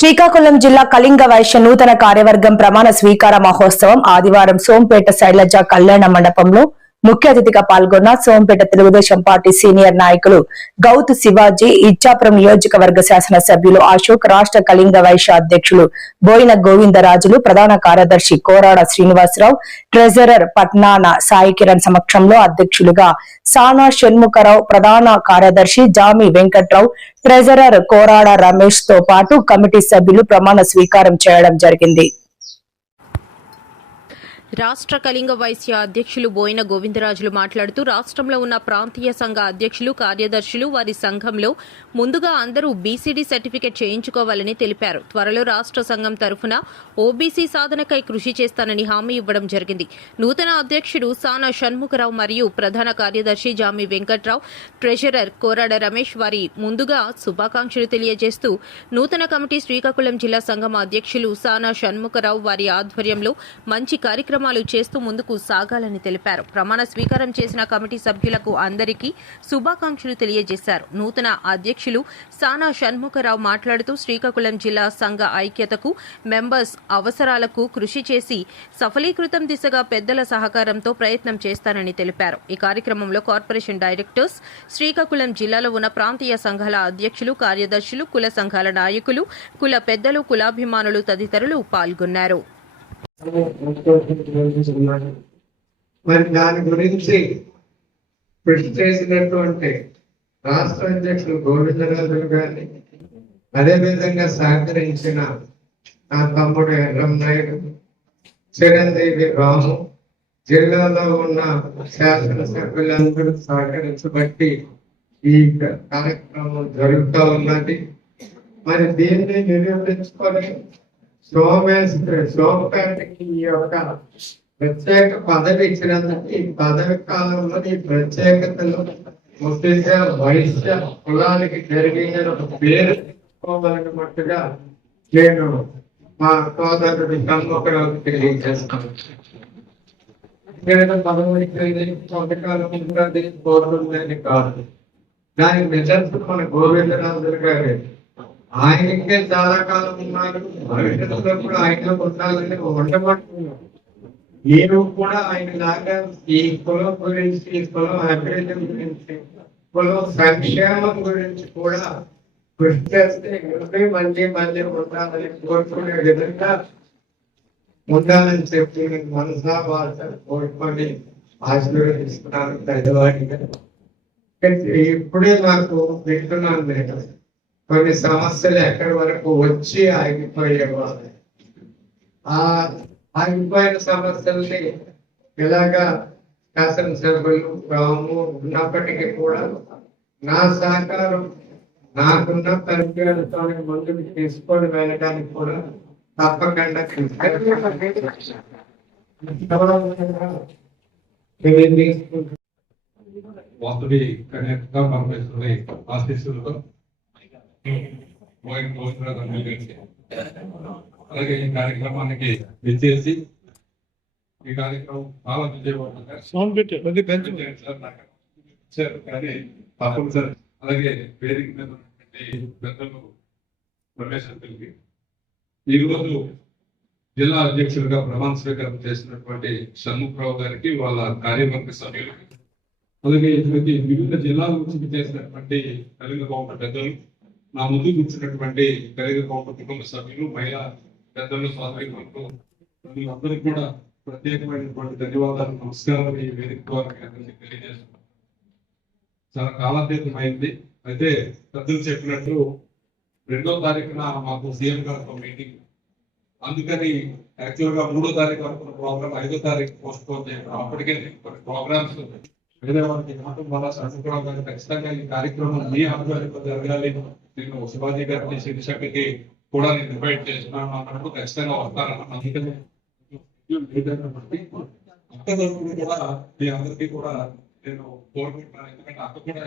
శ్రీకాకుళం జిల్లా కళింగ వైశ్య నూతన కార్యవర్గం ప్రమాణ స్వీకార మహోత్సవం ఆదివారం సోంపేట శైలజ కళ్యాణ మండపంలో ముఖ్య అతిథిగా పాల్గొన్న సోంపేట తెలుగుదేశం పార్టీ సీనియర్ నాయకులు గౌతు శివాజీ, ఇచ్చాపురం నియోజకవర్గ శాసనసభ్యులు అశోక్, రాష్ట్ర కళింగ వైశ్య అధ్యక్షులు బోయిన గోవిందరాజులు, ప్రధాన కార్యదర్శి కోరాడ శ్రీనివాసరావు, ట్రెజరర్ పట్నాన సాయి కిరణ్ సమక్షంలో అధ్యక్షులుగా సానా షణ్ముఖరావు, ప్రధాన కార్యదర్శి జామి వెంకట్రావు, ట్రెజరర్ కోరాడ రమేష్ తో పాటు కమిటీ సభ్యులు ప్రమాణ స్వీకారం చేయడం జరిగింది. రాష్ట్ర కళింగ వైశ్య అధ్యక్షులు బోయిన గోవిందరాజులు మాట్లాడుతూ రాష్ట్రంలో ఉన్న ప్రాంతీయ సంఘ అధ్యక్షులు, కార్యదర్శులు వారి సంఘంలో ముందుగా అందరూ బీసీడీ సర్టిఫికెట్ చేయించుకోవాలని తెలిపారు. త్వరలో రాష్ట్ర సంఘం తరఫున ఓబీసీ సాధనకై కృషి చేస్తానని హామీ ఇవ్వడం జరిగింది. నూతన అధ్యక్షుడు సానా షణ్ముఖరావు మరియు ప్రధాన కార్యదర్శి జామి వెంకట్రావు, ట్రెజరర్ కోరాడ రమేష్ వారి ముందుగా శుభాకాంక్షలు తెలియజేస్తూ నూతన కమిటీ శ్రీకాకుళం జిల్లా సంఘం అధ్యక్షులు సానా షణ్ముఖరావు వారి ఆధ్వర్యంలో మంచి కార్యక్రమం చేస్తూ ముందుకు సాగాలని తెలిపారు. ప్రమాణ స్వీకారం చేసిన కమిటీ సభ్యులకు అందరికీ శుభాకాంక్షలు తెలియజేశారు. నూతన అధ్యక్షులు సానా షణ్ముఖరావు మాట్లాడుతూ శ్రీకాకుళం జిల్లా సంఘ ఐక్యతకు, మెంబర్స్ అవసరాలకు కృషి చేసి సఫలీకృతం దిశగా పెద్దల సహకారంతో ప్రయత్నం చేస్తానని తెలిపారు. ఈ కార్యక్రమంలో కార్పొరేషన్ డైరెక్టర్స్, శ్రీకాకుళం జిల్లాలో ఉన్న ప్రాంతీయ సంఘాల అధ్యక్షులు, కార్యదర్శులు, కుల సంఘాల నాయకులు, కుల పెద్దలు, కులాభిమానులు తదితరులు పాల్గొన్నారు. మరి దాని గురించి కృషి చేసినటువంటి రాష్ట్ర అధ్యక్షులు గోవిందరాజు గారిని, అదేవిధంగా సహకరించిన నా తమ్ముడు ఎర్రం నాయుడు, చిరంజీవి రాము, జిల్లాలో ఉన్న శాసనసభ్యులందరూ సహకరించబట్టి ఈ కార్యక్రమం జరుగుతూ ఉన్నది. మరి దీన్ని నిరూపించుకొని సోమపేటకి ఈ యొక్క ప్రత్యేక పదవి ఇచ్చినందుకు ఈ పదవి కాలంలో ఈ ప్రత్యేకతలు ముఖ్యంగా వైశ్య కులానికి జరిగిన ఒక పేరు తెచ్చుకోవాలన్నట్టుగా నేను మా సోదరుడి షణ్ముఖరావుకి తెలియజేస్తాను. కొంతకాలం ఉన్నది కోరుతుందని కాదు, దానికి నిజంగా మన గోవిందరాజు గారు ఆయనకే చాలా కాలం ఉన్నారు. భవిష్యత్తులో కూడా ఆయనలో ఉండాలని ఉండబడుతున్నారు. నేను కూడా ఆయన లాగా ఈ కులం గురించి, ఈ కులం అభివృద్ధి గురించి, కులం సంక్షేమం గురించి కూడా కృషి చేస్తే మంచి ఉండాలని కోరుకునే విధంగా ఉండాలని చెప్పి మనసా భాష కోరుకొని ఆశీర్వదిస్తున్నాను పెద్దవాడిగా. ఇప్పుడే నాకు వింటున్నాను నేను కొన్ని సమస్యలు ఎక్కడి వరకు వచ్చి ఆగిపోయేవాళ్ళు. ఆగిపోయిన సమస్యల్ని ఇలాగా శాసనసభ్యులు రాము ఉన్నప్పటికీ కూడా నా సహకారం, నాకున్న పరిజ్ఞానంతో ముందుకు తీసుకొని వెళ్ళడానికి కూడా తప్పకుండా ఆశీస్సులతో అలాగే ఈ కార్యక్రమానికి విచ్చేసి ఈ కార్యక్రమం చాలా విజయవంతంగా కానీ తప్పనిసరి అలాగే వేదిక మీద ఉన్నటువంటి పెద్దలు ప్రవేశించి ఈరోజు జిల్లా అధ్యక్షులుగా ప్రమాణ స్వీకారం చేసినటువంటి షణ్ముఖరావు గారికి, వాళ్ళ కార్యవర్గ సభ్యులకి, అలాగే వివిధ జిల్లాల నుంచి చేసినటువంటి కళింగ కౌంట పెద్దలు, నా ముందు కూర్చున్నటువంటి కళింగ కౌంట కుటుంబ సభ్యులు, మహిళా పెద్దలు, సోదరులు, అందరికీ కూడా ప్రత్యేకమైనటువంటి ధన్యవాదాలు, నమస్కారాలు ఈ వేదిక ద్వారా తెలియజేస్తున్నాను. చాలా కాలాతీతం అయింది. అయితే పెద్దలు చెప్పినట్టు 2వ తారీఖున మాకు సీఎం గారితో మీటింగ్, అందుకని యాక్చువల్ గా 3వ తారీఖు అనుకున్న ప్రోగ్రామ్ 5వ తారీఖు పోస్ట్ పోన్ చేయడం. అప్పటికే కొన్ని ప్రోగ్రామ్స్ వేరే వాళ్ళకి మాత్రం వల్ల సంవత్సరం గారు ఖచ్చితంగా ఈ కార్యక్రమం మీ ఆధ్వర్యంలో జరగాలి, నేను శివాజీ గారిని శిక్షకి కూడా నేను ఇన్వైట్ చేస్తున్నాను అన్నప్పుడు ఖచ్చితంగా వస్తానన్న అందుకని కూడా మీ అందరికీ కూడా నేను కోరుకుంటున్నాను. ఎందుకంటే అక్క కూడా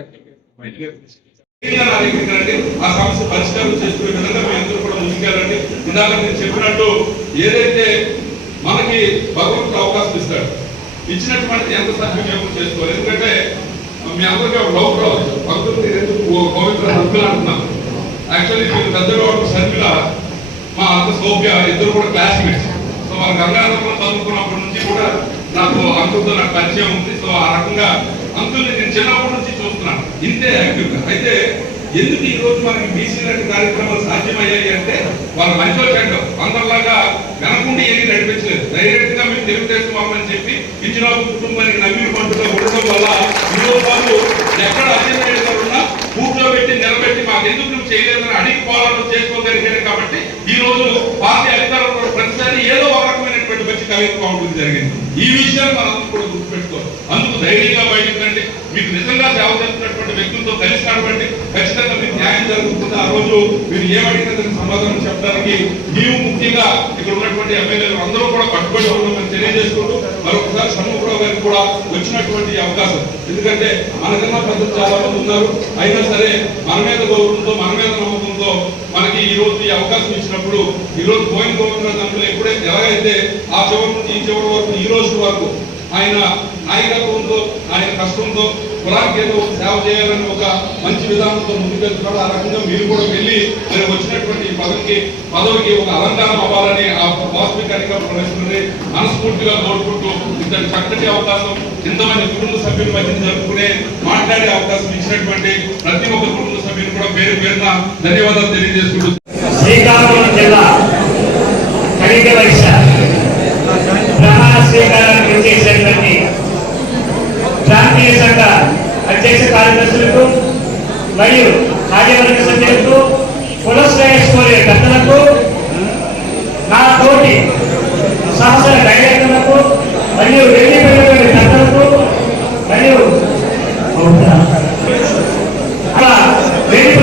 ఆ సమస్య పరిష్కారం చేసుకునే విధంగా మీ అందరూ కూడా ముందుకెళ్ళండి. ఇందాక నేను చెప్పినట్టు ఏదైతే మనకి భగవంతుడు అవకాశం ఇస్తాడు, ఇచ్చినటువంటి ఎంత సద్వినియోగం చేసుకోవాలి. ఎందుకంటే మీ అందరికీ ఒక డౌట్ రావచ్చు, భక్తులు పవిత్ర సభ్యులు అంటున్నాను. యాక్చువల్లీ మీరు పెద్దగా సభ్యుల మా అక్క సోఫియా ఇద్దరు కూడా క్లాస్మేట్స్. సో వాళ్ళ గంగాధరంలో చదువుకున్నప్పటి నుంచి కూడా నాకు అంకుల్తో నాకు పరిచయం ఉంది. సో ఆ రకంగా అంకుల్ని నేను చిన్నప్పటి నుంచి చూస్తున్నాను ఇంతే యాక్టివ్గా. అయితే ఎందుకు ఈ రోజు మనకి బీసీ లాంటి కార్యక్రమాలు సాధ్యమయ్యాయి అంటే వాళ్ళ మంచి చెడ్డ అందరిలాగా వెనకుండి ఏమీ నడిపించలేదు. డైరెక్ట్ గా మేము తెలుగుదేశం అవ్వమని చెప్పి ఇంజనీర్ కుటుంబానికి నమ్మిన పండుగ ఉండడం వల్ల ఈరోజు వాళ్ళు ఎక్కడ అధికారులు ఉన్నా కూర్చోబెట్టి నిలబెట్టి మాకు ఎందుకు నువ్వు చేయలేదని అడిగి పోరాటం చేసుకోగలిగారు. కాబట్టి ఈ రోజు పార్టీ అధికారంలో ప్రతిసారి ఏదో ఒక రకమైనటువంటి మంచి కార్యక్రమం ఉంటుంది జరిగింది. ఈ విషయాన్ని మనం కూడా గుర్తుపెట్టుకోవాలి. అందుకు ధైర్యంగా బయటకు రండి. మీకు నిజంగా సేవ చేస్తున్నటువంటి వ్యక్తులతో కలిసి నడవండి. ఖచ్చితంగా మీకు న్యాయం జరుగుతుంది. ఆ రోజు మీరు ఏమడిగినా సమాధానం చెప్పడానికి మేము ముఖ్యంగా ఇక్కడ ఉన్నటువంటి ఎమ్మెల్యేలు అందరూ కూడా కట్టుబడి ఉన్నామని తెలియజేసుకుంటూ మరొకసారి షణ్ముఖరావు గారికి కూడా వచ్చినటువంటి అవకాశం. ఎందుకంటే మనకన్నా పెద్దలు చాలా మంది ఉన్నారు. అయినా సరే మన మీద గౌరవంతో మన మీద నమ్మకంతో మనకి ఈ రోజు ఈ అవకాశం ఇచ్చినప్పుడు ఈ రోజు పోయిన గవర్నర్ ఎప్పుడైతే ఎలాగైతే ఆ చివరి నుంచి ఈ చివరి వరకు ఈ రోజు వరకు ఆయన నాయకత్వంతో ఆయన కష్టంతో కులానికి ఏదో సేవ చేయాలని ఒక మంచి విధానంతో ముందుకెళ్తున్నాడు. ఆ రకంగా మీరు కూడా వెళ్ళి నేను వచ్చినటువంటి పదవికి ఒక అలంకారం అవ్వాలని ఆ వాస్తవిక అధికార ప్రవేశంలో మనస్ఫూర్తిగా కోరుకుంటూ ఇంతటి చక్కటి అవకాశం ఇంతమంది కుటుంబ సభ్యుల మధ్య జరుపుకునే మాట్లాడే అవకాశం ఇచ్చినటువంటి ప్రతి ఒక్క కుటుంబ సభ్యులు కూడా పేరు పేరున ధన్యవాదాలు తెలియజేసుకుంటూ శ్రీకాకుళం జిల్లా కలిగ వైశ్య ప్రమాణ స్వీకారానికి చేసినటువంటి ప్రాంతీయ సంఘ అధ్యక్ష కార్యదర్శులకు మరియు కార్యవర్గ సభ్యులకు కులశ్రేయస్కోరే పెద్దలకు నా తోటి సహచర డైరెక్టర్లకు మరియు వెళ్ళిపోయినటువంటి పెద్దలకు మరియు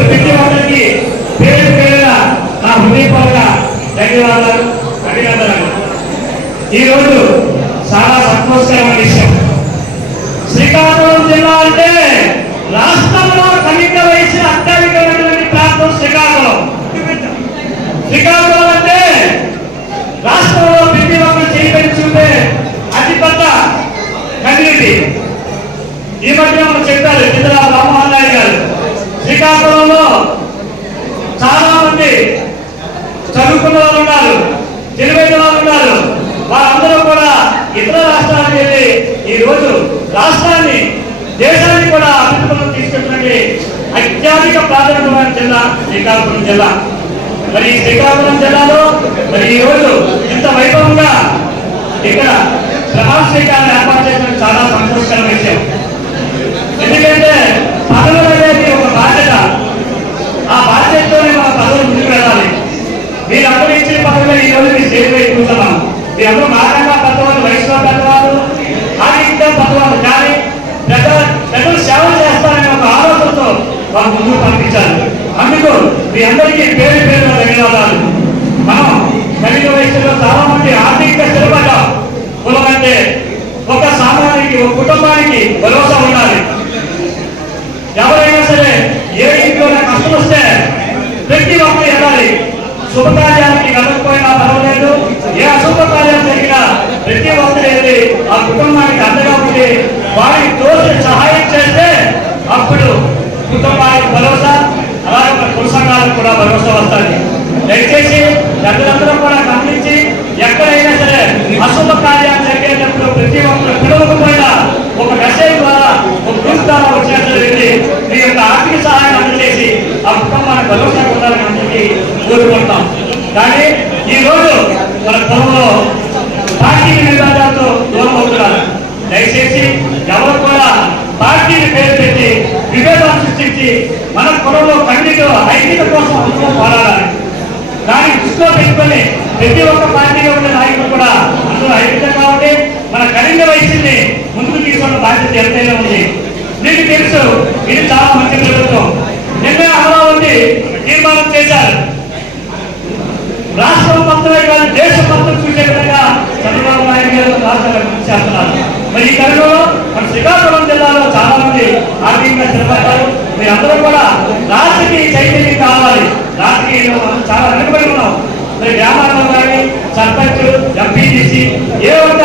ప్రతి ఒక్కరికి పేరు పేరున నా హృదయపూర్వక ధన్యవాదాలు అభినందనలు. ఈరోజు చాలా సంతోషకరమైన విషయం. శ్రీకాకుళం జిల్లా అంటే రాష్ట్రంలో కలిగ వయసు అత్యధికమైనటువంటి ప్రాంతం శ్రీకాకుళం. శ్రీకాకుళం అంటే రాష్ట్రంలో ప్రతి ఒక్కరు చేయబడి చూపే అతిపెద్ద కమ్యూనిటీ. ఈ మధ్య మనం చెప్పారు జిల్లా రామ్మోహన్ నాయుడు గారు శ్రీకాకుళంలో చాలా మంది చదువుకున్న వాళ్ళు ఉన్నారు, తెలివైన వాళ్ళు ఉన్నారు. వారందరూ కూడా ఇతర రాష్ట్రాలకు వెళ్ళి ఈ రోజు రాష్ట్రాన్ని దేశాన్ని కూడా అభివృద్ధిలో తీసుకెళ్తున్నట్టు అత్యధిక ప్రాధాన్యమైన జిల్లా శ్రీకాకుళం జిల్లా. మరి ఈ శ్రీకాకుళం జిల్లాలో మరి ఈ రోజు ఇంత వైభవంగా ఇక్కడ ప్రమాణ స్వీకారాన్ని ఏర్పాటు చేయడం చాలా సంతోషకరమైన విషయం. ఎందుకంటే పదవులు అనేది ఒక బాధ్యత. ఆ బాధ్యతతోనే మన పదవులు ముందుకు వెళ్ళాలి. మీరందరూ ఇచ్చిన పదవులు ఈ రోజు మీ స్టేజ్ పై కూర్చున్నాం. మీరందరూ నాకంగా పెద్దవాళ్ళు, వయసులో పెద్దవాళ్ళు, ఆర్థికంగా పెద్దవాళ్ళు, కానీ ప్రజలు సేవ చేస్తారనే ఒక ఆలోచనతో వాళ్ళు ముందుకు పంపించాలి. అందుకు మీ అందరికీ పేరు పేరున ధన్యవాదాలు. మనం కలిగ వయసులో చాలా మంది ఆర్థికంగా స్థిరపడ్డాం. కులం అంటే ఒక సామాన్యుడికి, ఒక కుటుంబానికి భరోసా ఉండాలి. ఎవరైనా సరే ఏ ఇంట్లో కష్టం వస్తే ప్రతి ఒక్కరు వెళ్ళాలి. శుభకార్యానికి వెళ్ళకపోయినా పర్వాలేదు, ఏ అశుభ కార్యాలు జరిగినా ప్రతి ఒక్కరు వెళ్ళి ఆ కుటుంబానికి అండగా ఉండి వారికి తోచి సహాయం చేస్తే అప్పుడు కుటుంబానికి భరోసా, అలాగే మన కుల సంఘాలకు కూడా భరోసా వస్తుంది. దయచేసి పెద్దలందరూ కూడా గమనించి ఎక్కడైనా సరే అశుభ కార్యాలు జరిగేటప్పుడు ప్రతి ఒక్కరు పిలవకపోయినా ఒక మెసేజ్ ద్వారా, ఒక గ్రూప్ ద్వారా వచ్చినట్లు వెళ్ళి మీ యొక్క ఆర్థిక సహాయం అందజేసి ఆ కుటుంబానికి భరోసా ఉండాలని అందరికీ కోరుకుంటాం. కానీ ఈ రోజు మన కులంలో పార్టీ విభేదాలతో దూరం అవుతున్నారు. దయచేసి ఎవరు కూడా పార్టీని పేరు పెట్టి విభేదాలు సృష్టించి మన కులంలో ఖండిత ఐక్యత కోసం అందరూ పోరాడాలి. దాన్ని దృష్టిలో పెట్టుకొని ప్రతి ఒక్క పార్టీలో ఉండే నాయకులు కూడా అందరూ ఐక్యంగా ఉండి మన కలిగ వయసుని ముందుకు తీసుకున్న బాధ్యత ఎంతైనా ఉంది. మీకు తెలుసు ఇది చాలా మంచి ప్రభుత్వం. నిన్న అమరావతి తీర్మానం చేశారు. రాష్ట్రం మొత్తమే కాదు దేశం మొత్తం చూసే విధంగా చంద్రబాబు నాయుడు గారు రాష్ట్రాలు చేస్తున్నారు. మరి ఈ తరుణంలో మన శ్రీకాకుళం జిల్లాలో చాలా మంది ఆర్థికంగా స్థిరపడ్డారు. మీరందరూ కూడా రాజకీయ చైతన్యం కావాలి. రాజకీయంలో మనం చాలా వెనుకబడి ఉన్నాం. మరి గ్రామాల్లో కానీ సర్పంచ్, ఎంపీటీసీ ఏ ఒక్క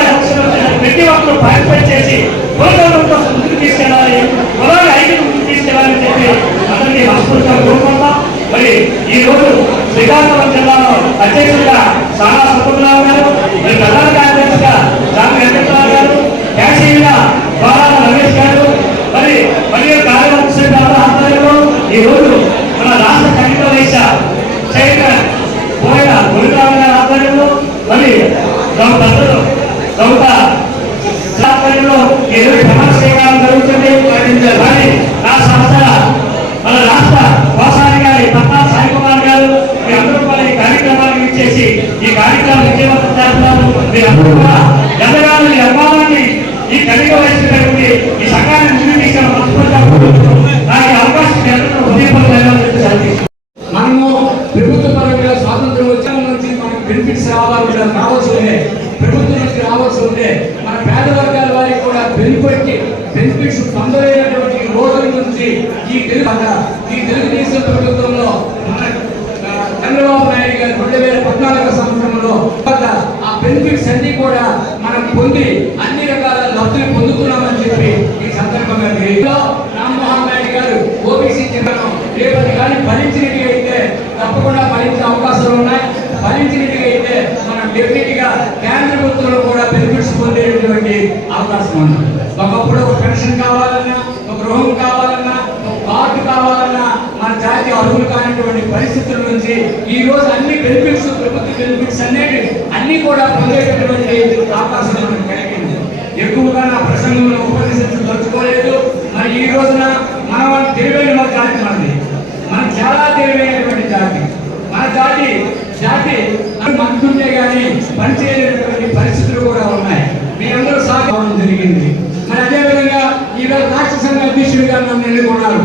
ప్రతి ఒక్కరు పార్టిసిపేట్ చేసి కులగౌరవంతో ముందుకు తీసుకెళ్ళాలి, కులాన్ని ఐక్యత ముందుకు తీసుకెళ్ళాలని చెప్పి అందరికీ మనస్ఫూర్తిగా కోరుకుంటాం. మరి ఈ రోజు శ్రీకాకుళం జిల్లాలో అధ్యక్షుడిగా సానా సుబ్బరావు గారు, మరి ప్రధాన కార్యదర్శిగా రామ్ వెంకటరావు గారు, క్యాషియర్గా బాలా రమేష్ గారు, మరియు కార్యవర్గ సభ్యుల ఆధ్వర్యంలో ఈ రోజు మన రాష్ట్ర కమిటీ వైశ్య చైర్మన్ పోయిన గురురావు గారి ఆధ్వర్యంలో మరి ఆధ్వర్యంలో ఈ రోజు ప్రమాణ స్వీకారం జరుగుతుంది. మరి నా సంస్థ మన రాష్ట్ర కోశాధికారి పట్నా సాయి కుమార్ గారు మీ అందరూ కూడా ఈ కార్యక్రమానికి ఇచ్చేసి ఈ కార్యక్రమం విజయవంతం చేస్తున్నారు. మీరందరూ కూడా ఎంతగానో ఈ అభిమానాన్ని ఈ కలిగ వహించినటువంటి ఈ సంఘాన్ని ముందుకు తీసుకున్న నాకు ఈ అవకాశం మనము ప్రభుత్వ పరంగా స్వాతంత్రం వచ్చాక నుంచి మనకు బెనిఫిట్స్ రావాల్సి ఉండే, ప్రభుత్వం నుంచి రావాల్సి ఉండే, మన పేద వర్గాల వారికి కూడా బెనిఫిట్స్ పొందలేనటువంటి రోజుల నుంచి ఈ తెలుగుదేశం ప్రభుత్వంలో మన చంద్రబాబు నాయుడు గారు 2014 సంవత్సరంలో ఆ బెనిఫిట్స్ అన్ని కూడా మనం పొంది అన్ని రకాల లబ్ధులు పొందుతున్నామని చెప్పి ఈ సందర్భంగా రామ్మోహన్ నాయుడు గారు ఓబీసీ జిల్లాలో రేపటి కానీ ఫలించినట్టుగా అయితే తప్పకుండా ఫలించే అవకాశాలు ఉన్నాయి. ఫలించినట్టుగా అయితే మనం డెఫినెట్ గా కేంద్ర ప్రభుత్వంలో కూడా బెనిఫిట్స్ పొందేటువంటి అవకాశం ఉంది. ఒకప్పుడు ఒక పెన్షన్ కావాలన్నా, ఒక గృహం కావాలన్నా, ఒక కార్డు కావాలన్నా మన జాతి అర్హులు కానిటువంటి పరిస్థితుల నుంచి ఈ రోజు అన్ని బెనిఫిట్స్, ప్రభుత్వ బెనిఫిట్స్ అన్ని కూడా పొందేటటువంటి అవకాశం మనకు కలిగింది. ఎక్కువగా నా ప్రసంగంలో ఉపన్యాసించదలుచుకోలేదు. మరి ఈ రోజున మన తెలివైన మన జాతి మన చాలా తెలివైనటువంటి జాతి. మన జాతి మంటుంటే కానీ పనిచేయలేనటువంటి పరిస్థితులు కూడా ఉన్నాయి. మీ అందరూ సాగడం జరిగింది. మరి అదేవిధంగా ఈవేళ రాష్ట్ర సంఘ అధ్యక్షుడిగా నన్ను ఎన్నుకున్నారు.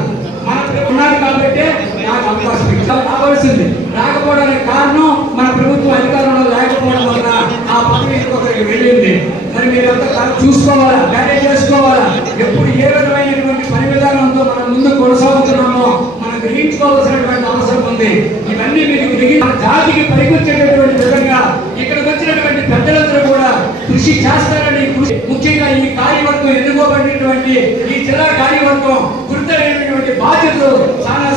మన ఉన్నారు కాబట్టి నాకు అవకాశం రావాల్సింది. రాకపోవడానికి కారణం మన ప్రభుత్వం అధికారంలో లేకపోవడం వల్ల ఆ పదవి ఇంకొకరికి వెళ్ళింది. మరి మీరంతా చూసుకోవాలా, మేనేజ్ చేసుకోవాలా. ఎప్పుడు ఏ విధమైనటువంటి పని విధానంతో మనం ముందు కొనసాగుతున్నామో మనం గ్రహించుకోవాల్సినటువంటి అవసరం ఉంది. ఇవన్నీ మీకు మన జాతికి పనికొచ్చేటటువంటి విధంగా ఇక్కడికి వచ్చినటువంటి పెద్దలందరూ కూడా కృషి చేస్తారని, ముఖ్యంగా ఈ కార్యవర్గం ఎన్నుకోబడినటువంటి ఈ జిల్లా కార్యవర్గం గుర్తైనటువంటి బాధ్యతలు చాలా